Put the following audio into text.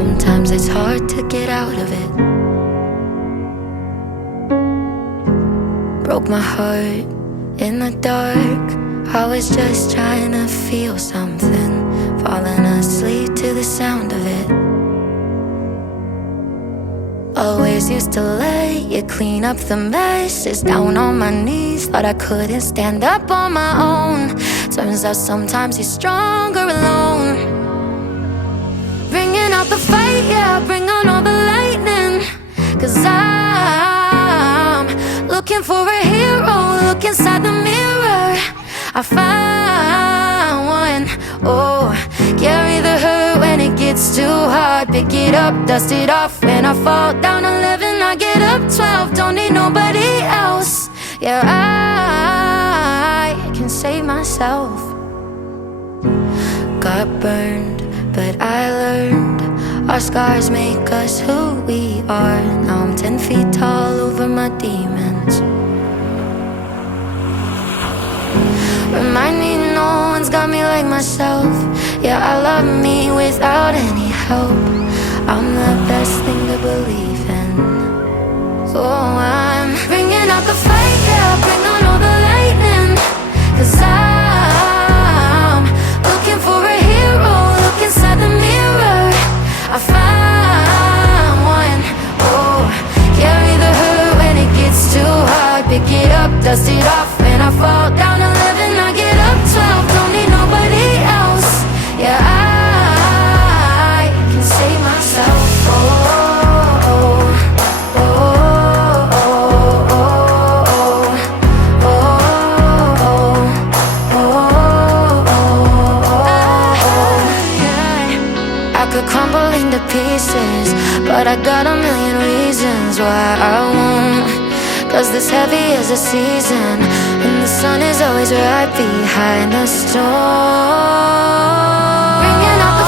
Sometimes it's hard to get out of it. Broke my heart in the dark. I was just trying to feel something, falling asleep to the sound of it. Always used to let you clean up the messes. Down on my knees, thought I couldn't stand up on my own. Turns out sometimes you're stronger alone. Bringing out the fight, yeah, bring on all the lightning. 'Cause I'm looking for a hero, look inside the mirror. I found one, oh, carry the hurt when it gets too hard. Pick it up, dust it off. When I fall down 11, I get up 12. Don't need nobody else. Yeah, I can save myself. Got burned, but I learned. Our scars make us who we are. Now I'm 10 feet tall over my demons. Remind me no one's got me like myself. Yeah, I love me without any help. I'm the best thing to believe in. So I'm bringing out the fight, yeah, bring on all the lightning. 'Cause I'm looking for a hero, look inside the mirror. I found one, oh, carry the hurt when it gets too hard. Pick it up, dust it off. When I fall down 11, I get up 12. Don't need nobody else. Yeah, I can save myself. Oh, oh, oh, oh, oh, oh, oh. I could crumble into pieces, but I got a million reasons why I won't. 'Cause this heavy is a season, and the sun is always right behind the storm. Bringing out